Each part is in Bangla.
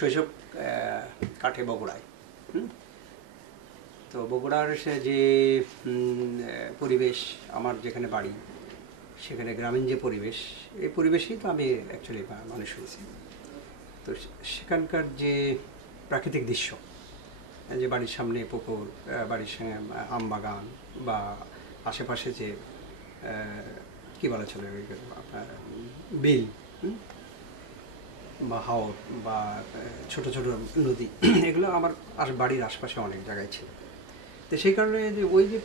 শৈশব কাটে বগুড়ায়। তো বগুড়ার যে পরিবেশ, আমার যেখানে বাড়ি সেখানে গ্রামীণ যে পরিবেশ, এই পরিবেশেই তো আমি অ্যাকচুয়ালি মানুষ হয়েছি। তো সেখানকার যে প্রাকৃতিক দৃশ্য, যে বাড়ির সামনে পুকুর, বাড়ির সঙ্গে আম বাগান, বা আশেপাশে যে কী বলা চলে আপনার বিল বা হাওর বা ছোট ছোট নদী, এগুলো আমার বাড়ির আশপাশে অনেক জায়গায় ছিল। তো সেই কারণে যে ওই যে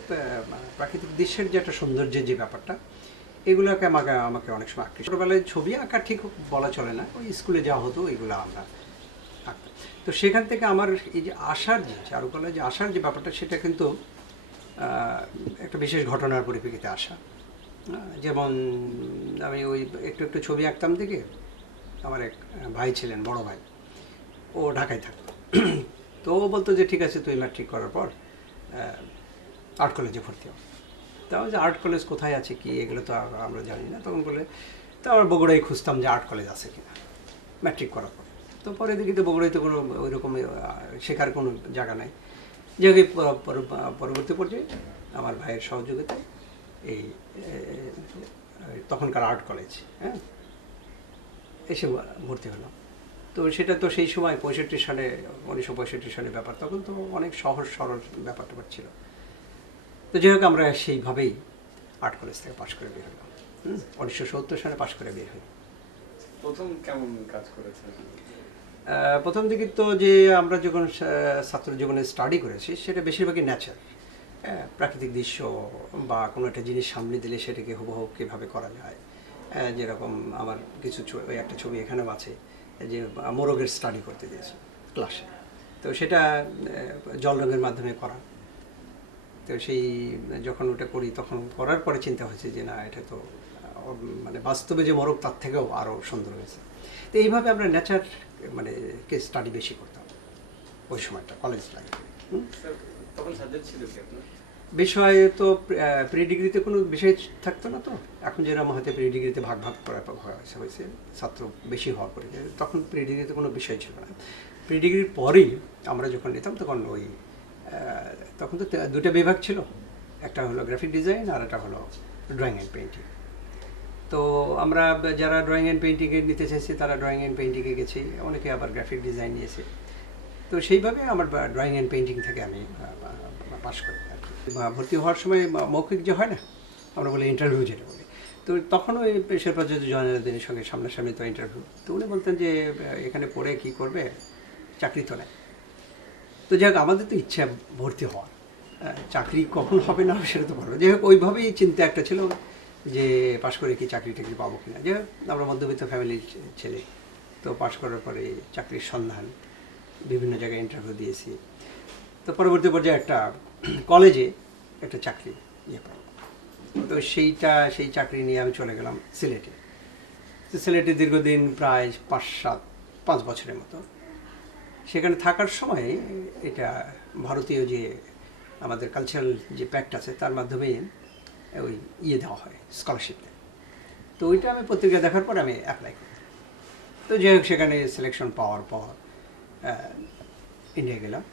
প্রাকৃতিক দৃশ্যের যে একটা সৌন্দর্যের যে ব্যাপারটা, এগুলোকে আমাকে অনেক সময় আঁকতে, ছোটোবেলায় ছবি আঁকা ঠিক বলা চলে না, ওই স্কুলে যাওয়া হতো এগুলো আমরা আঁকতাম। তো সেখান থেকে আমার এই যে আসার যে চারুকলায় যে আসার যে ব্যাপারটা, সেটা কিন্তু একটা বিশেষ ঘটনার পরিপ্রেক্ষিতে আসা। যেমন আমি ওই একটু একটু ছবি আঁকতাম থেকে আমার এক ভাই ছিলেন, বড় ভাই, ও ঢাকায় থাকতো। তো ও বলতো যে ঠিক আছে, তুই ম্যাট্রিক করার পর আর্ট কলেজে ভর্তি হও। তা যে আর্ট কলেজ কোথায় আছে কি, এগুলো তো আমরা জানি না তখন। বলে তো আমরা বগুড়ায় খুঁজতাম যে আর্ট কলেজ আছে কিনা ম্যাট্রিক করার পর। তো পরে দেখি তো বগুড়ায় তো কোনো ওই রকম শেখার কোনো জায়গা নাই। যে পরবর্তী পর্যায়ে আমার ভাইয়ের সহযোগিতায় এই তখনকার আর্ট কলেজ এসে ভর্তি হলাম। তো সেটা তো সেই সময় 1965 সালে ব্যাপার, তখন তো অনেক সহজ সরল ব্যাপার ছিল। তো যাই হোক, আমরা সেইভাবেই আর্ট কলেজ থেকে পাশ করে বের হলাম। 1970 সালে পাশ করে বের হই। প্রথম কেমন কাজ করেছেন? প্রথম দিকে তো যে আমরা যখন ছাত্র জীবনে স্টাডি করেছি, সেটা বেশিরভাগই নেচার, প্রাকৃতিক দৃশ্য, বা কোনো একটা জিনিস সামনে দিলে সেটাকে হুবহু কীভাবে করা যায়। যেরকম আমার কিছু একটা ছবি এখানেও আছে, যে মোরগের স্টাডি করতে দিয়েছে ক্লাসে। তো সেটা জল রঙের মাধ্যমে করা। তো সেই যখন ওটা করি, তখন করার পরে চিন্তা হয়েছে যে না, এটা তো মানে বাস্তবে যে মোরগ তার থেকেও আরও সুন্দর হয়েছে। তো এইভাবে আমরা নেচার কে স্টাডি বেশি করতাম ওই সময়টা, কলেজ লাইফে। তখন সাবজেক্ট ছিল কি আপনার? বিষয় তো প্রি ডিগ্রিতে কোনো বিষয় থাকতো না। তো এখন যেরকম হয়তো প্রি ডিগ্রিতে ভাগ ভাগ করা হয়েছে ছাত্র বেশি হওয়ার পরে, তখন প্রি ডিগ্রিতে কোনো বিষয় ছিল না। প্রি ডিগ্রির পরেই আমরা যখন নিতাম, তখন ওই তখন তো দুটো বিভাগ ছিল, একটা হলো গ্রাফিক ডিজাইন আর একটা হলো ড্রয়িং অ্যান্ড পেইন্টিং। তো আমরা যারা ড্রয়িং অ্যান্ড পেইন্টিংয়ে নিতে চাইছি, তারা ড্রয়িং অ্যান্ড পেইন্টিংয়ে গেছি, অনেকে আবার গ্রাফিক ডিজাইন নিয়েছে। তো সেইভাবে আমার ড্রয়িং অ্যান্ড পেইন্টিং থেকে আমি পাশ করি আর কি। ভর্তি হওয়ার সময় মৌখিক যে হয় না, আমরা বলি ইন্টারভিউ যেটা বলি, তো তখন ওই শেরপা জয়নালদিনের সঙ্গে সামনাসামনি তো ইন্টারভিউ। তো উনি বলতেন যে এখানে পড়ে কি করবে, চাকরি তো নেই। তো যাই হোক, আমাদের তো ইচ্ছা ভর্তি হওয়ার, চাকরি কখন হবে না সেটা তো পারবো। যাই হোক, ওইভাবেই চিন্তা একটা ছিল যে পাশ করে কি চাকরি টাকরি পাবো কিনা। যাই হোক, আমরা মধ্যবিত্ত ফ্যামিলির ছেলে, তো পাশ করার পরে চাকরির সন্ধান, বিভিন্ন জায়গায় ইন্টারভিউ দিয়েছি। তো পরবর্তী পর্যায়ে একটা কলেজে একটা চাকরি পাই। তো সেই চাকরি নিয়ে আমি চলে গেলাম সিলেটে। তো সিলেটে দীর্ঘদিন, প্রায় 5 বছরের মতো সেখানে থাকার সময়, এটা ভারতীয় যে আমাদের কালচারাল যে প্যাক্ট আছে, তার মাধ্যমে ওই দেওয়া হয়, স্কলারশিপ দেয়। তো ওইটা আমি পত্রিকা দেখার পর আমি অ্যাপ্লাই করি। তো যাই হোক, সেখানে সিলেকশন পাওয়ার পর ইন্ডিয়া গেলাম।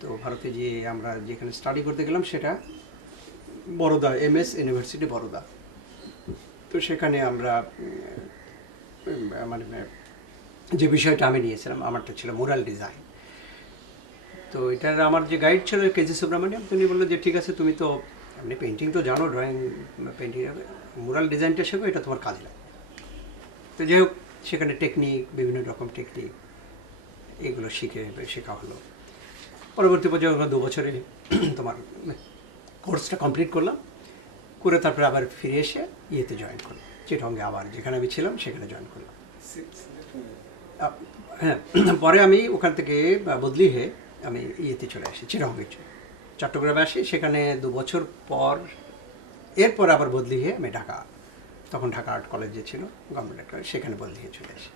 তো ভারতে যে আমরা যেখানে স্টাডি করতে গেলাম, সেটা বরোদা, MS ইউনিভার্সিটি বরোদা। তো সেখানে আমরা যে বিষয়টা আমি নিয়েছিলাম, আমারটা ছিল মুরাল ডিজাইন। তো এটার আমার যে গাইড ছিল কেজি সুব্রমণিয়াম, তিনি বললো যে ঠিক আছে, তুমি তো এমনি পেন্টিং তো জানো, ড্রয়িং পেন্টিং, মুরাল ডিজাইনটা শেখো, এটা তোমার কাজে লাগে। তো যাই হোক, সেখানে টেকনিক, বিভিন্ন রকম টেকনিক, এগুলো শেখা হলো। পরবর্তী পর্যায়ে 2 বছরে তোমার কোর্সটা কমপ্লিট করলাম, করে তারপরে আবার ফিরে এসে জয়েন করলাম, চিটংয়ে আবার যেখানে আমি ছিলাম সেখানে জয়েন করলাম। হ্যাঁ, পরে আমি ওখান থেকে বদলি হয়ে আমি চলে আসি, চিটংয়ে চট্টগ্রামে আসি। সেখানে 2 বছর পর, এরপর আবার বদলি হয়ে আমি তখন ঢাকা আর্ট কলেজ যে ছিল, গভর্নমেন্ট আর্ট কলেজ, সেখানে বদলি হয়ে চলে আসি।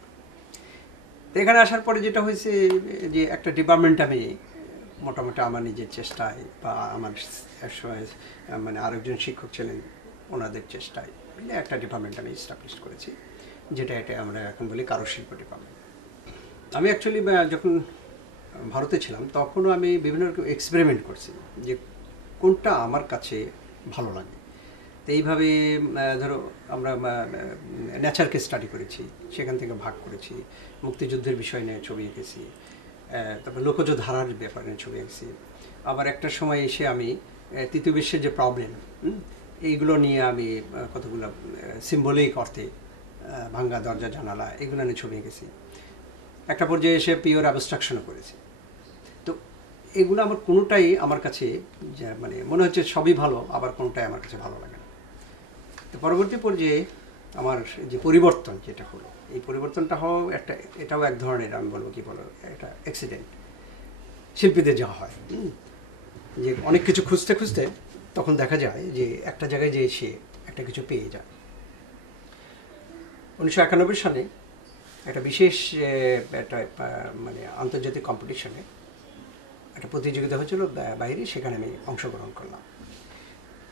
তো এখানে আসার পরে যেটা হয়েছে, যে একটা ডিপার্টমেন্ট আমি মোটামুটি আমার নিজের চেষ্টায়, বা আমার আরেকজন শিক্ষক ছিলেন, ওনাদের চেষ্টায় মিলে একটা ডিপার্টমেন্ট আমি এস্টাবলিশ করেছি, যেটা আমরা এখন বলি কারুশিল্প ডিপার্টমেন্ট। আমি অ্যাকচুয়ালি যখন ভারতে ছিলাম তখনও আমি বিভিন্ন রকম এক্সপেরিমেন্ট করছি যে কোনটা আমার কাছে ভালো লাগে। তো এইভাবে ধরো আমরা নেচারকে স্টাডি করেছি, সেখান থেকে ভাগ করেছি, মুক্তিযুদ্ধের বিষয় নিয়ে ছবি এঁকেছি, তারপর লোকজ ধারার ব্যাপারে নিয়ে ছবি এঁকেছি। আবার একটা সময় এসে আমি তৃতীয় বিশ্বের যে প্রবলেম, এইগুলো নিয়ে আমি কতগুলো সিম্বলিক অর্থে ভাঙ্গা দরজা জানালা এগুলো নিয়ে ছবি এঁকেছি। একটা পর্যায়ে এসে পিওর অ্যাবস্ট্রাকশনও করেছি। তো এগুলো আমার কোনোটাই আমার কাছে মানে মনে হচ্ছে সবই ভালো, আবার কোনোটাই আমার কাছে ভালো লাগে না। তো পরবর্তী পর্যায়ে আমার যে পরিবর্তন যেটা হলো, এই পরিবর্তনটা হওয়া এটাও এক ধরনের, আমি বলবো কি বলো, একটা অ্যাক্সিডেন্ট শিল্পীদের যা হয়, যে অনেক কিছু খুঁজতে খুঁজতে তখন দেখা যায় যে একটা জায়গায় যে সে একটা কিছু পেয়ে যায়। 1991 সালে একটা বিশেষ একটা মানে আন্তর্জাতিক কম্পিটিশনে একটা প্রতিযোগিতা হয়েছিল বাইরে, সেখানে আমি অংশগ্রহণ করলাম।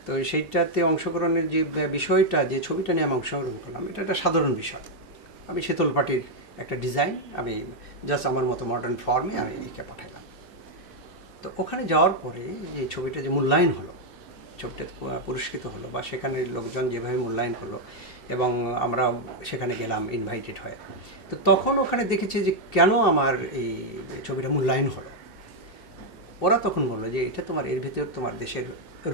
তো সেইটাতে অংশগ্রহণের যে বিষয়টা, যে ছবিটা নিয়ে আমি অংশগ্রহণ করলাম, এটা একটা সাধারণ বিষয়। আমি শীতল পাটির একটা ডিজাইন আমি জাস্ট আমার মতো মডার্ন ফর্মে আমি এঁকে পাঠালাম। তো ওখানে যাওয়ার পরে যে ছবিটা যে মূল্যায়ন হলো, ছবিটা পুরস্কৃত হলো, বা সেখানে লোকজন যেভাবে মূল্যায়ন করলো এবং আমরা সেখানে গেলাম ইনভাইটেড হয়ে, তো তখন ওখানে দেখেছি যে কেন আমার এই ছবিটা মূল্যায়ন হলো। ওরা তখন বললো যে এটা তোমার এর ভিতর তোমার দেশের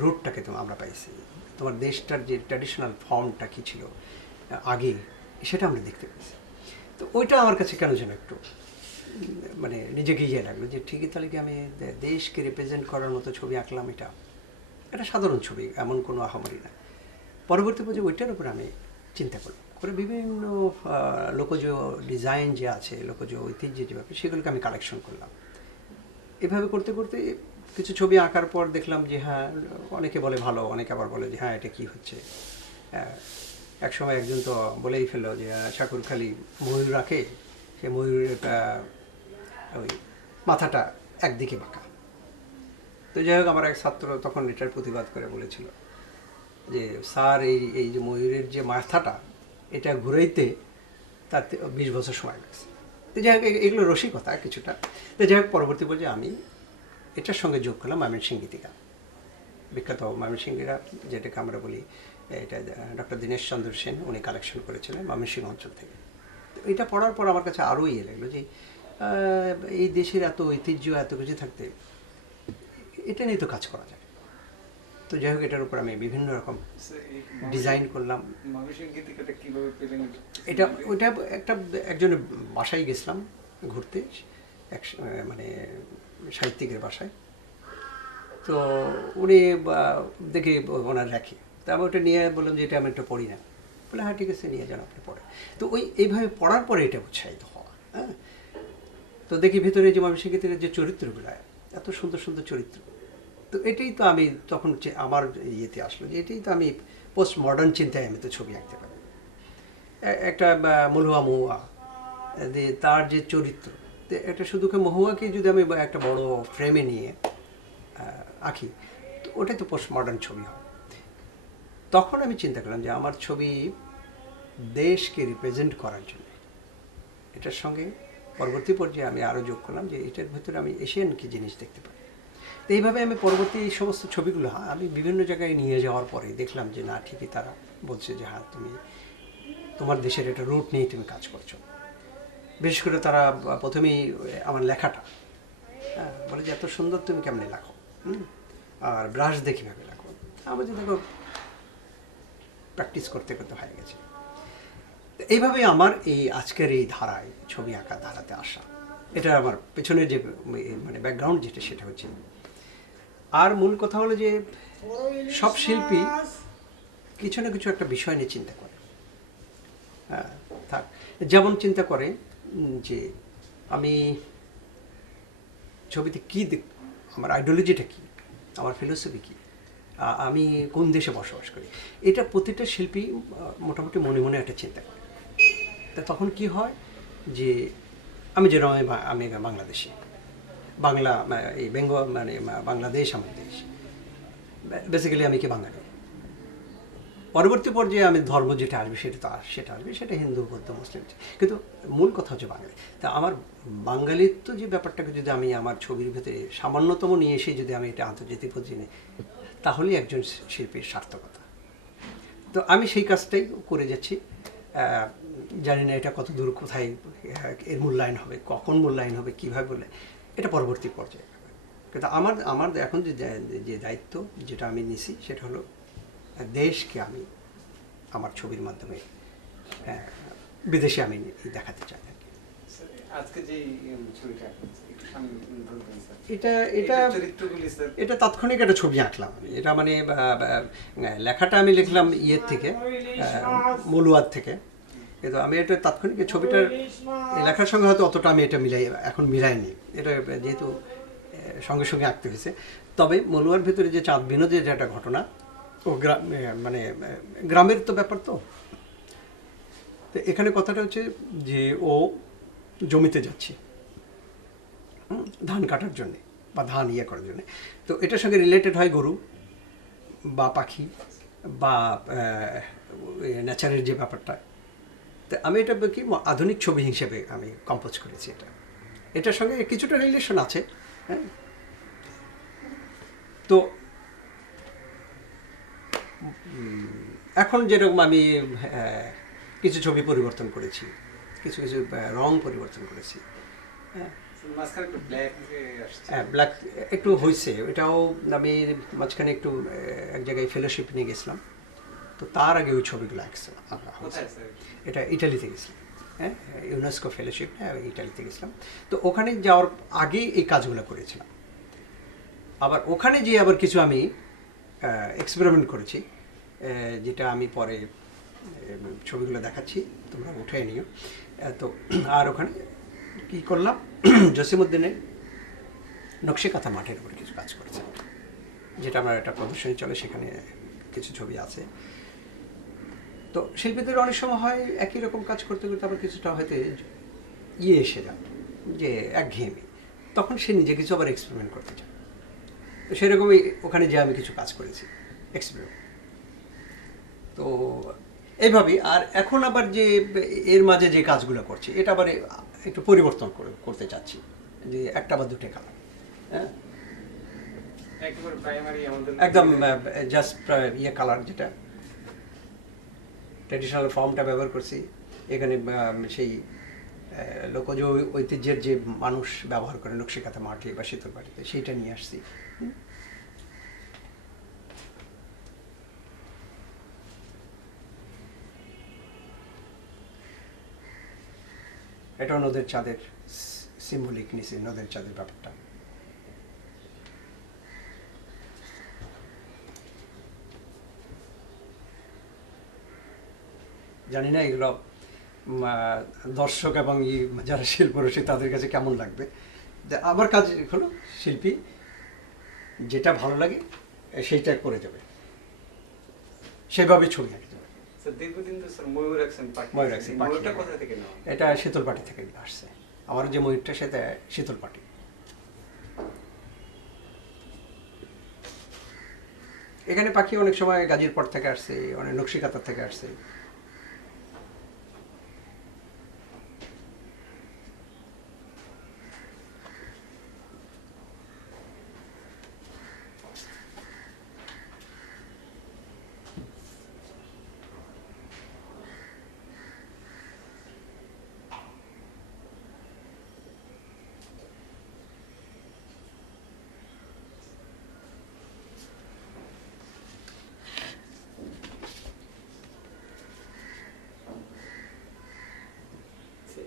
রুটটাকে আমরা পাইছি, তোমার দেশটার যে ট্র্যাডিশনাল ফর্মটা কী ছিল আগে, সেটা আমরা দেখতে পেয়েছি। তো ওইটা আমার কাছে কেন যেন একটু মানে নিজেকে ইয়ে লাগলো যে ঠিকই, তাহলে কি আমি দেশকে রিপ্রেজেন্ট করার মতো ছবি আঁকলাম। এটা সাধারণ ছবি, এমন কোনো আহামরি না। পরবর্তী পর্যায়ে ওইটার উপরে আমি চিন্তা করলাম, করে বিভিন্ন লোকজ ডিজাইন যে আছে, লোকজ ঐতিহ্য যে ব্যাপার, সেগুলোকে আমি কালেকশন করলাম। এভাবে করতে করতে কিছু ছবি আঁকার পর দেখলাম যে হ্যাঁ, অনেকে বলে ভালো, অনেকে আবার বলে যে হ্যাঁ এটা কী হচ্ছে। এক সময় একজন তো বলেই ফেললো যে শাকুর খালি ময়ূর রাখে, সে ময়ূরের ওই মাথাটা একদিকে বাঁকা। তো যাই হোক, আমার এক ছাত্র তখন এটার প্রতিবাদ করে বলেছিল যে স্যার এই যে ময়ূরের যে মাথাটা, এটা ঘুরাইতে তার 20 বছর সময় লাগছে। তো যাই হোক, এগুলো রসিকতা কিছুটা। তো যাই হোক, পরবর্তী পর্যায়ে আমি এটার সঙ্গে যোগ করলাম ময়মনসিংহ গীতিকা, বিখ্যাত ময়মনসিংহীরা যেটাকে আমরা বলি, এটা ডক্টর দীনেশ চন্দ্র সেন উনি কালেকশন করেছিলেন ময়মনসিংহ অঞ্চল থেকে। তো এটা পড়ার পর আমার কাছে আরও ইয়ে লাগলো যে এই দেশের এত ঐতিহ্য, এত কিছু থাকতে এটা নিয়ে তো কাজ করা যায়। তো যাই হোক, এটার উপর আমি বিভিন্ন রকম ডিজাইন করলাম। এটা ওইটা একজনের বাসায় গেছিলাম ঘুরতে, মানে সাহিত্যিকের বাসায়। তো উনি দেখে ওনার রাখি, তা আমি ওটা নিয়ে বললাম যে এটা আমি একটা পড়ি না। বলে হ্যাঁ ঠিক আছে, নিয়ে যান, আপনি পড়ে। তো এইভাবে পড়ার পরে এটা উৎসাহিত হওয়া। হ্যাঁ, তো দেখি ভিতরে যে ময়মনসিংহ যে চরিত্রগুলো, এত সুন্দর সুন্দর চরিত্র। তো এটাই তো আমি তখন আমার ইয়েতে আসলো যে এটাই তো আমি পোস্ট মডার্ন চিন্তায় আমি তো ছবি আঁকতে পারি। একটা মহুয়া মহুয়া, তার যে চরিত্র, একটা শুধু মহুয়াকে যদি আমি একটা বড় ফ্রেমে নিয়ে আঁকি, তো ওটাই তো পোস্ট মডার্ন ছবি হয়। তখন আমি চিন্তা করলাম যে আমার ছবি দেশকে রিপ্রেজেন্ট করার জন্য, এটার সঙ্গে পরবর্তী পর্যায়ে আমি আরও যোগ করলাম যে এটার ভেতরে আমি এশিয়ান কি জিনিস দেখতে পাই। তো এইভাবে আমি পরবর্তী এই সমস্ত ছবিগুলো আমি বিভিন্ন জায়গায় নিয়ে যাওয়ার পরে দেখলাম যে না, ঠিকই তারা বলছে যে হ্যাঁ, তুমি তোমার দেশের একটা রুট নিয়ে তুমি কাজ করছো। বিশেষ করে তারা প্রথমেই আমার লেখাটা বলে যে এত সুন্দর তুমি কেমনে লেখো, আর ব্রাশ দিয়ে কীভাবে লেখো। আমার যে দেখো প্র্যাকটিস করতে করতে হয়ে গেছে। এইভাবে আমার এই আজকের এই ধারায়, ছবি আঁকা ধারাতে আসা, এটা আমার পেছনের যে মানে ব্যাকগ্রাউন্ড যেটা, সেটা হচ্ছে। আর মূল কথা হলো যে সব শিল্পী কিছু না কিছু একটা বিষয় নিয়ে চিন্তা করে। হ্যাঁ, থাক, যেমন চিন্তা করে যে আমি ছবিতে কী আমার আইডিওলজিটা কী, আমার ফিলোসফি কী, আমি কোন দেশে বসবাস করি, এটা প্রতিটা শিল্পী মোটামুটি মনে মনে একটা চিন্তা করে। তা তখন কি হয় যে আমি যেরকম আমি বাংলাদেশি, বাংলা এই বেঙ্গল মানে বাংলাদেশ আমার দেশ, বেসিক্যালি আমি কি বাঙালি। পরবর্তী পর্যায়ে আমি ধর্ম যেটা আসবে সেটা আসবে, সেটা হিন্দু, বৌদ্ধ, মুসলিম। কিন্তু মূল কথা হচ্ছে বাঙালি। তা আমার বাঙালিত্ব যে ব্যাপারটাকে যদি আমি আমার ছবির ভেতরে সামান্যতম নিয়ে এসে যদি আমি এটা আন্তর্জাতিক পর্যায়ে নিই, তাহলেই একজন শিল্পীর সার্থকতা। তো আমি সেই কাজটাই করে যাচ্ছি। জানি না এটা কত দূর, কোথায় এর মূল্যায়ন হবে, কখন মূল্যায়ন হবে, কীভাবে বলে, এটা পরবর্তী পর্যায়ে। কিন্তু আমার আমার এখন যে দায়িত্ব যেটা আমি নিছি, সেটা হলো দেশকে আমি আমার ছবির মাধ্যমে বিদেশে আমি দেখাতে চাই আর কি। আজকে যে ছবিটা একটু সামনে ধরবেন স্যার, এটা এটা চরিত্রগুলি স্যার, এটা তাৎক্ষণিক একটা ছবি আঁকলাম আমি। এটা মানে লেখাটা আমি লিখলাম ইয়ের থেকে, মলুয়ার থেকে। কিন্তু আমি এটা তাৎক্ষণিক ছবিটার লেখার সঙ্গে হয়তো অতটা আমি এটা এখন মিলাইনি। এটা যেহেতু সঙ্গে সঙ্গে আঁকতে হয়েছে। তবে মলুয়ার ভিতরে যে চাঁদ বিনোদের যে একটা ঘটনা, ও মানে গ্রামের তো ব্যাপার। তো এখানে কথাটা হচ্ছে যে ও জমিতে যাচ্ছে ধান কাটার জন্যে বা ধান ইয়ে করার জন্যে। তো এটার সঙ্গে রিলেটেড হয় গরু বা পাখি বা নেচারের যে ব্যাপারটা। তো আমি এটা কি আধুনিক ছবি হিসেবে আমি কম্পোজ করেছি। এটার সঙ্গে কিছুটা রিলেশন আছে। হ্যাঁ, তো এখন যেরকম আমি কিছু ছবি পরিবর্তন করেছি, কিছু কিছু রং পরিবর্তন করেছি। মাঝখানে একটু ব্ল্যাক আসছে। হ্যাঁ, ব্ল্যাক একটু হয়েছে। এটাও আমি মাঝখানে একটু এক জায়গায় ফেলোশিপ নিয়ে গেছিলাম। তো তার আগে ওই ছবিগুলো আঁকা হয়েছে। এটা ইটালিতে গেছিলাম। হ্যাঁ, ইউনেস্কো ফেলোশিপ, হ্যাঁ, ইটালিতে গেছিলাম। তো ওখানে যাওয়ার আগে এই কাজগুলো করেছিলাম। আবার ওখানে গিয়ে আবার কিছু আমি এক্সপেরিমেন্ট করেছি, যেটা আমি পরে ছবিগুলো দেখাচ্ছি, তোমরা উঠে নিও। তো আর ওখানে কী করলাম, জসিমউদ্দিনের নকশিকাঁথা মাঠের উপরে কিছু কাজ করেছে, যেটা আমার একটা প্রদর্শনী চলে, সেখানে কিছু ছবি আছে। তো শিল্পীদের অনেক সময় হয় একই রকম কাজ করতে করতে আবার কিছুটা হয়তো এসে যায় যে একঘেয়েমি, তখন সে নিজে কিছু আবার এক্সপেরিমেন্ট করতে চায়। তো সেরকমই ওখানে যে আমি কিছু কাজ করেছি, এক্সপেরিমেন্ট। তো এইভাবেই। আর এখন আবার যে এর মাঝে যে কাজগুলো করছি, এটা আবার একটু পরিবর্তন করতে চাচ্ছি, যে একটা বা দুটো কালার। হ্যাঁ, একেবারে প্রাইমারি আমাদের একদম জাস্ট ইয়ে কালার, যেটা ট্র্যাডিশনাল ফর্মটা ব্যবহার করছি এখানে। সেই লোকজ ঐতিহ্যের যে মানুষ ব্যবহার করে নকশিকাঁথা মাটি বা শীতল বাটিতে, সেইটা নিয়ে আসছি। এটা নদের চাঁদের সিম্বলিক নিচে, নদের চাঁদের ব্যাপারটা। জানি না এগুলো দর্শক এবং যারা শিল্পরসিক তাদের কাছে কেমন লাগবে। আমার কাজ হলো শিল্পী যেটা ভালো লাগে সেইটা করে যাবে, সেভাবে ছবি আঁকতে হবে। দীর্ঘদিন তো স্যার ময়ূর রাখছেন, ময়ূর রাখছি, ময়ূরটা কোথা থেকে নেওয়া? এটা শীতলপাটি থেকে আসছে। আমার যে ময়ূরটা, সেটা শীতলপাটি। এখানে পাখি অনেক সময় গাজীরপট থেকে আসছে, অনেক নকশিকাঁথা থেকে আসছে।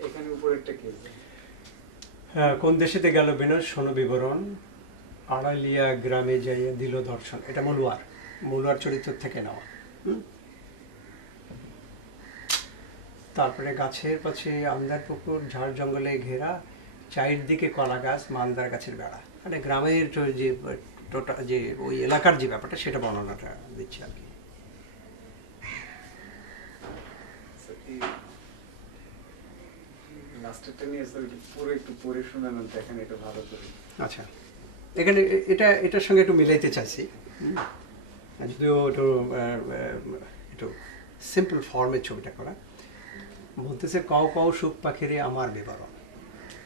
এখানে উপরে একটা কি? হ্যাঁ, কোন দেশেতে গেল বিনোদ শোনো বিবরণ, আড়ালিয়া গ্রামে যাইয়া দিল দর্শন। এটা মলুয়ার চরিত্র থেকে নেওয়া। তারপরে গাছের পাশে আমদার পুকুর, ঝাড় জঙ্গলে ঘেরা, চারিদিকে কলা গাছ, মালদার গাছের বেড়া। মানে গ্রামের যে টোটাল যে ওই এলাকার যে ব্যাপারটা, সেটা বর্ণনাটা দিচ্ছি আর কি। লাস্টেরটা নিয়ে স্যার পুরো একটু পড়ে শোনানো, দেখেন এটা ভালো করে। আচ্ছা, এখানে এটার সঙ্গে একটু মিলাইতে চাইছি, যদিও একটু একটু সিম্পল ফর্মের ছবিটা করা। বলতেছে কও কও সুখ পাখিরে আমার বিবরণ,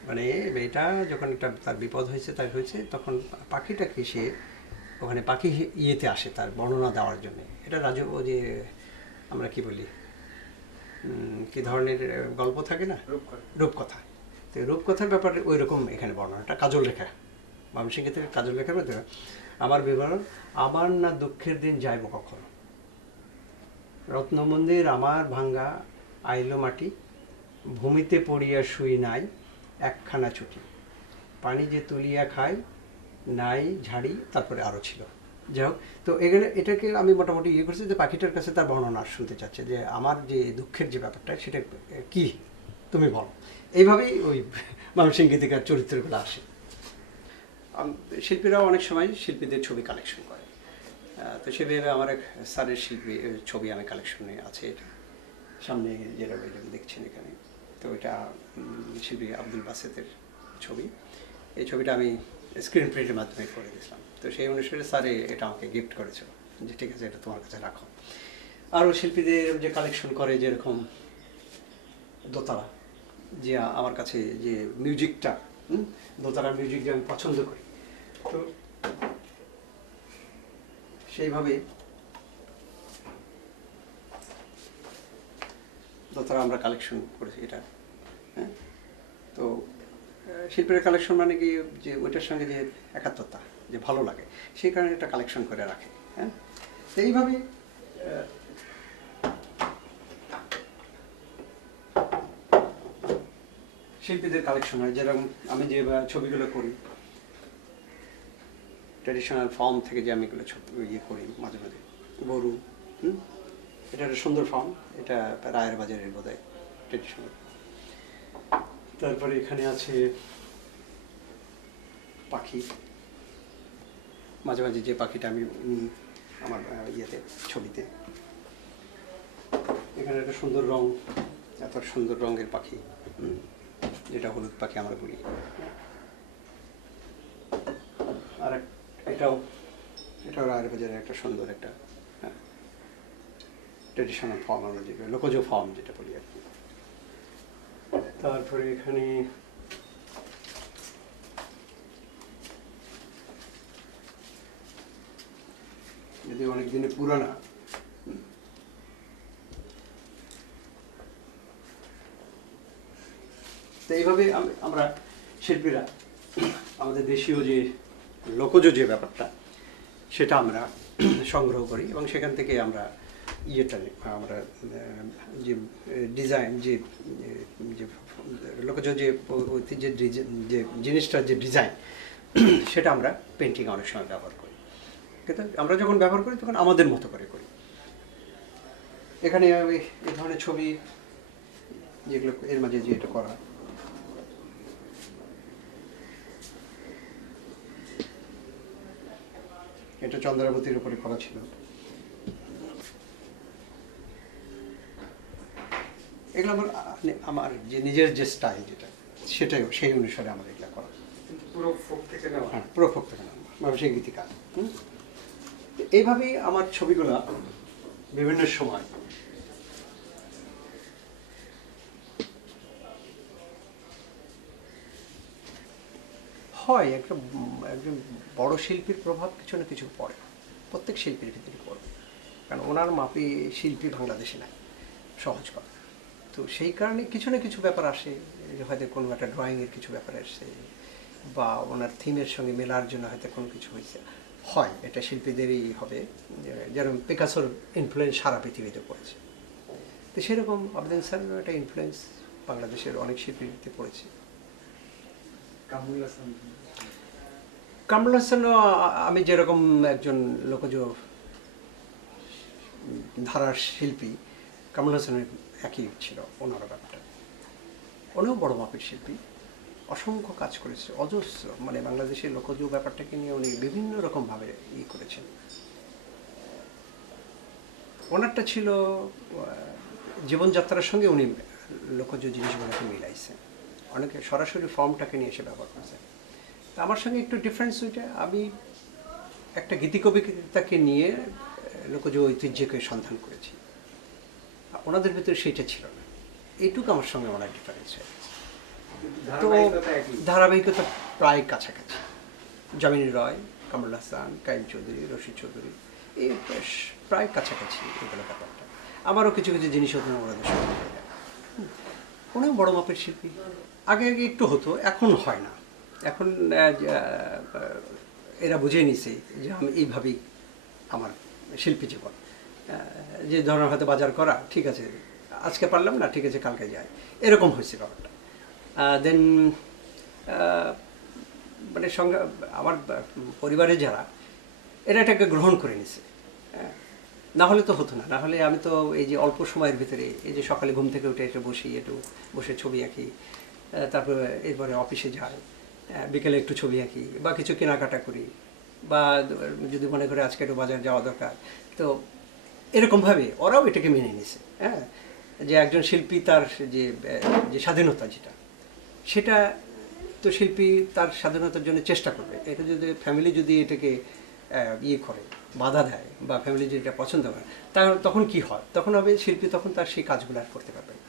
মানে মেয়েটা যখন একটা তার বিপদ হয়েছে তার হয়েছে তখন পাখিটাকে সে ওখানে পাখি ইয়েতে আসে তার বর্ণনা দেওয়ার জন্য। এটা রাজু ও যে আমরা কি বলি কি ধরনের গল্প থাকে না, রূপকথা। রূপকথা। তো রূপকথার ব্যাপারে ওই রকম এখানে বর্ণনাটা কাজল রেখা, ময়মনসিংহ থেকে কাজল রেখার মধ্যে আমার বিবরণ। আমার না দুঃখের দিন যাইব কখনো, রত্নমন্দির আমার ভাঙ্গা আইলো মাটি, ভূমিতে পড়িয়া শুই নাই একখানা ছুটি, পানি যে তুলিয়া খাই নাই ঝাড়ি, তারপরে আরও ছিল। যাই হোক, তো এখানে এটাকে আমি মোটামুটি ইয়ে করছি যে পাখিটার কাছে তার বর্ণনা শুনতে চাচ্ছে যে আমার যে দুঃখের যে ব্যাপারটা সেটা কি তুমি বলো। এইভাবেই ওই ময়মনসিংহ গীতিকার চরিত্রগুলো আসে। শিল্পীরাও অনেক সময় শিল্পীদের ছবি কালেকশন করে। তো সেভাবে আমার এক স্যারের শিল্পী ছবি আমি কালেকশনে আছে, এটা সামনে যেটা দেখছেন এখানে। তো এটা শিল্পী আব্দুল বাসেতের ছবি। এই ছবিটা আমি স্ক্রিন প্রিন্টের মাধ্যমে করে দিয়েছিলাম। তো সেই অনুসারে স্যারে এটা আমাকে গিফট করেছিল যে ঠিক আছে এটা তোমার কাছে রাখো। আরও শিল্পীদের যে কালেকশন করে যেরকম দোতারা, যে আমার কাছে যে মিউজিকটা দোতারার মিউজিক যে আমি পছন্দ করি, তো সেইভাবে দোতারা আমরা কালেকশন করেছি এটা। হ্যাঁ, তো শিল্পের কালেকশন মানে কি যে ওইটার সঙ্গে যে একাত্মতা যে ভালো লাগে সেই কারণে একটা কালেকশন করে রাখে। হ্যাঁ, তো এইভাবে শিল্পীদের কালেকশন হয়। যেরকম আমি যে ছবিগুলো করি ট্র্যাডিশনাল ফর্ম থেকে, যে আমি এগুলো ছবি ইয়ে করি মাঝে মাঝে, গরু, এটা একটা সুন্দর ফর্ম, এটা রায়ের বাজারের বোধহয় ট্র্যাডিশনাল। তারপরে এখানে আছে পাখি, মাঝে মাঝে যে পাখিটা আমি আমার ইয়েতে ছবিতে, এখানে একটা সুন্দর রং, এত সুন্দর রঙের পাখি, যেটা হলুদ পাখি আমরা বলি। আর এটাও রায়ের বাজারে একটা সুন্দর একটা ট্র্যাডিশনাল ফর্ম, আমরা যেটা লোকজ ফর্ম যেটা বলি আর কি। তারপরে এখানে যদি অনেক দিনের পুরানা, তো এইভাবে আমরা শিল্পীরা আমাদের দেশীয় যে লোকজ যে ব্যাপারটা সেটা আমরা সংগ্রহ করি এবং সেখান থেকে আমরা ইয়েটা আমরা যে ডিজাইন যে লোকজ যে ঐতিহ্যের যে জিনিসটার যে ডিজাইন সেটা আমরা পেন্টিং অনেক সময় ব্যবহার করি। কিন্তু আমরা যখন ব্যবহার করি তখন আমাদের মতো করে করি। এখানে এই ধরনের ছবি যেগুলো এর মাঝে যে এটা করা, এটা চন্দ্রাবতীর উপরে করা ছিল। এগুলো আমার যে নিজের যে স্টাইল যেটা সেটাই সেই অনুসারে আমার এগুলো করা। পুরো ফোক থেকে নেওয়া। হ্যাঁ, পুরো ফোক থেকে নেওয়া, ব্যবসায়িক গীতিকার। এইভাবেই আমার ছবিগুলো বিভিন্ন সময় হয় একজন বড় শিল্পীর প্রভাব কিছু না কিছু পড়ে, প্রত্যেক শিল্পীর ভিতরে পড়ে, কারণ ওনার মাপে শিল্পী বাংলাদেশে নাই, সহজ কথা। তো সেই কারণে কিছু না কিছু ব্যাপার আসে, যে হয়তো কোনো একটা ড্রয়িংয়ের কিছু ব্যাপার আসছে বা ওনার থিমের সঙ্গে মেলার জন্য হয়তো কোনো কিছু হয়েছে, হয় এটা শিল্পীদেরই হবে। যেরকম পিকাসোর ইনফ্লুয়েন্স সারা পৃথিবীতে পড়েছে, তো সেরকম আবদিন স্যারেরও একটা ইনফ্লুয়েন্স বাংলাদেশের অনেক শিল্পীতে পড়েছে। কামরুল হাসানও আমি যেরকম একজন লোকজ ধারার শিল্পী, কামরুল হাসানের একই ছিল ওনারও ব্যাপারটা। উনিও বড় মাপের শিল্পী, অসংখ্য কাজ করেছে, অজস্র, মানে বাংলাদেশের লোকজ ব্যাপারটাকে নিয়ে উনি বিভিন্ন রকমভাবে করেছেন। ওনারটা ছিল জীবনযাত্রার সঙ্গে উনি লোকজ জিনিসগুলোকে মিলাইছেন, অনেকে সরাসরি ফর্মটাকে নিয়ে এসে ব্যবহার করেছেন। আমার সঙ্গে একটু ডিফারেন্স ওইটা, আমি একটা গীতিকবিতাকে নিয়ে লোকজ ঐতিহ্যকে সন্ধান করেছি, ওনাদের ভিতরে সেইটা ছিল না। এইটুকু আমার সঙ্গে অনেক ডিফারেন্স হয়। তো ধারাবাহিকতা একই। ধারাবাহিকতা প্রায় কাছাকাছি। জামিনী রয়, কামরুল হাসান, কাইম চৌধুরী, রশিদ চৌধুরী, এই বেশ প্রায় কাছাকাছি এগুলো ব্যাপারটা। আমারও কিছু কিছু জিনিস হতো না ওনাদের সঙ্গে মিলে যায়। অনেক বড় মাপের শিল্পী। আগে আগে একটু হতো, এখন হয় না। এখন এরা বুঝে নিছে যে আমি এইভাবেই আমার শিল্পী জীবন। যে ধরনের হয়তো বাজার করা, ঠিক আছে আজকে পারলাম না, ঠিক আছে কালকে যাই, এরকম হয়েছে ব্যাপারটা। দেন মানে সঙ্গে আমার পরিবারে যারা, এরা এটাকে গ্রহণ করে নিছে। না হলে তো হতো না। না হলে আমি তো এই যে অল্প সময়ের ভিতরে এই যে সকালে ঘুম থেকে উঠে একটু বসি, একটু বসে ছবি আঁকি, তারপরে এরপরে অফিসে যাই, বিকেলে একটু ছবি আঁকি বা কিছু কেনাকাটা করি, বা যদি মনে করে আজকে একটু বাজার যাওয়া দরকার, তো এরকমভাবে ওরাও এটাকে মেনে নিছে। হ্যাঁ, যে একজন শিল্পী তার যে স্বাধীনতা যেটা, সেটা তো শিল্পী তার স্বাধীনতার জন্য চেষ্টা করবে। এটা যদি ফ্যামিলি যদি এটাকে ইয়ে করে, বাধা দেয়, বা ফ্যামিলি যদি এটা পছন্দ করে, তখন কি হয়? তখন হবে শিল্পী তখন তার সেই কাজগুলো আর করতে পারবে না।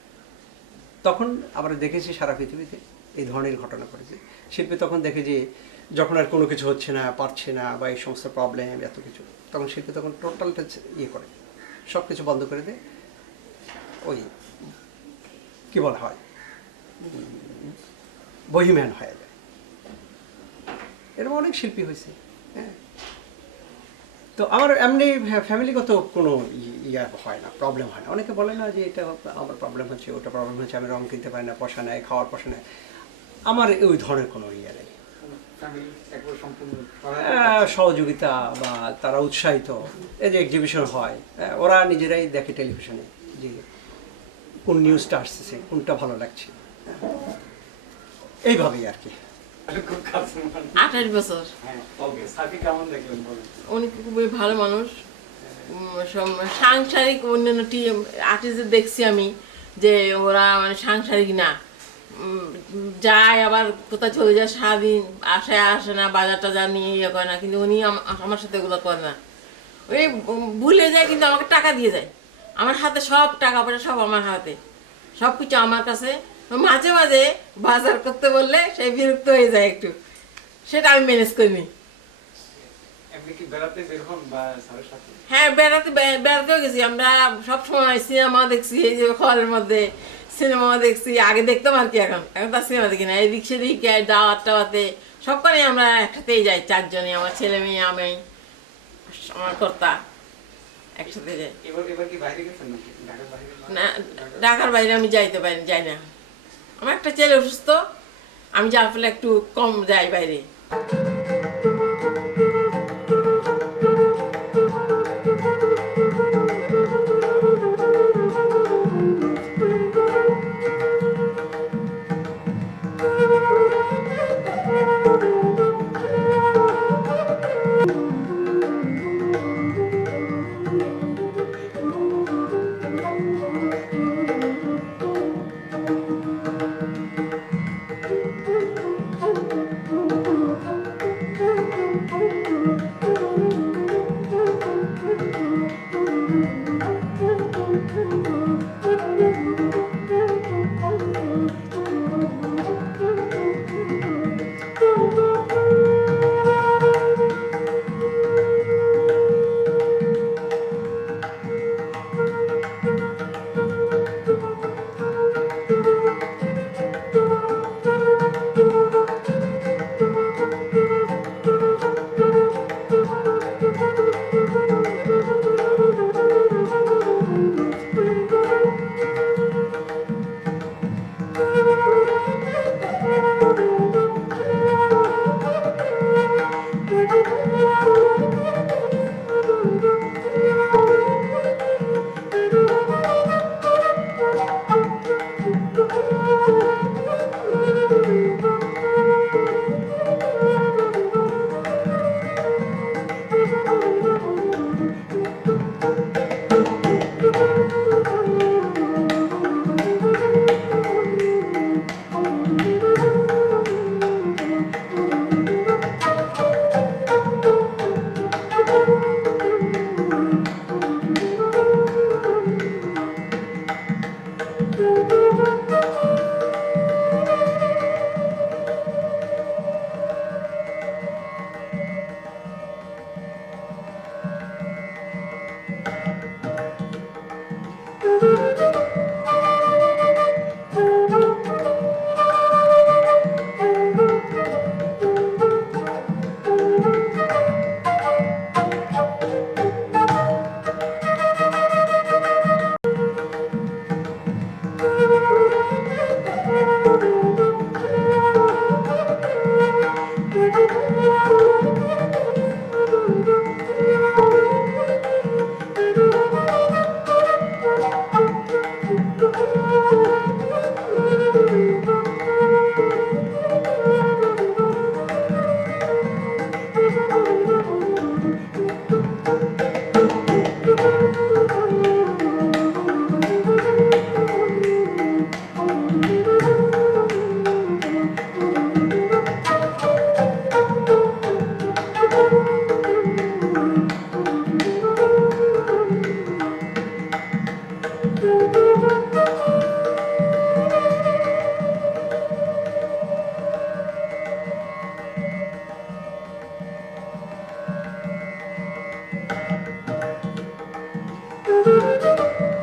তখন আমরা দেখেছি সারা পৃথিবীতে এই ধরনের ঘটনা ঘটেছে। শিল্পী তখন দেখে যে যখন আর কোনো কিছু হচ্ছে না, পারছে না, বা এই সমস্ত প্রবলেম এত কিছু, তখন শিল্পী তখন টোটালটা ইয়ে করে, সব কিছু বন্ধ করে দেয়। ওই কি বলা হয়, বহিম্যান হয়ে যায়। এরকম অনেক শিল্পী হয়েছে। হ্যাঁ, তো আমার এমনি ফ্যামিলিগত কোনো ইয়া হয় না, প্রবলেম হয় না। অনেকে বলে না যে এটা আমার প্রবলেম হচ্ছে, ওটা প্রবলেম হচ্ছে, আমি রং কিনতে পারি না, পয়সা নেয়, খাওয়ার পয়সা নেয়। আমার ওই ধরনের কোনো ইয়ে নেই। ফ্যামিলি একবার সম্পূর্ণ সহযোগিতা বা তারা উৎসাহিত। এই যে এক্সিবিশন হয়, ওরা নিজেরাই দেখে টেলিভিশনে যে কোন নিউজটা আসতেছে, কোনটা ভালো লাগছে, এইভাবেই আর কি। খুব কাছে মানে। 28 বছর। হ্যাঁ, ওকে। সাকি কেমন দেখলেন বলেন? উনি খুবই ভালো মানুষ। সাংসারিক অন্যান্য টিম আর্টিস্টদের দেখছি আমি যে ওরা মানে সাংসারিক না, যায় আবার কোথায় চলে যায়, সারাদিন আসে না, বাজার টাজার নিয়ে ইয়ে করে না। কিন্তু উনি আমার সাথে এগুলো করে না। ওই ভুলে যায় কিন্তু আমাকে টাকা দিয়ে যায়। আমার হাতে সব টাকা পয়সা, সব আমার হাতে, সব কিছু আমার কাছে। মাঝে মাঝে বাজার করতে বললে সেই বিরক্ত হয়ে যায় একটু, সেটা আমি ম্যানেজ করিনি। এমনি কি বেড়াতে বের হন বা স্যারের সাথে? হ্যাঁ, বেড়াতেও গেছি আমরা। সব সময় সিনেমা দেখছি, এই যে হলের মধ্যে সিনেমা দেখছি। আগে দেখতাম আর কি, এখন তার সিনেমা দেখি না। এদিক সেদিক দাওয়াত টাওয়াতে সবখানে আমরা একসাথেই যাই, 4 জনে, আমার ছেলে মেয়ে, আমি, আমার কর্তা, একসাথে যাই। এবার কি বাইরে গেছেন নাকি? ঢাকার বাইরে না, ঢাকার বাইরে আমি যাই না। আমার একটা ছেলে অসুস্থ, আমি যার ফলে একটু কম যাই বাইরে।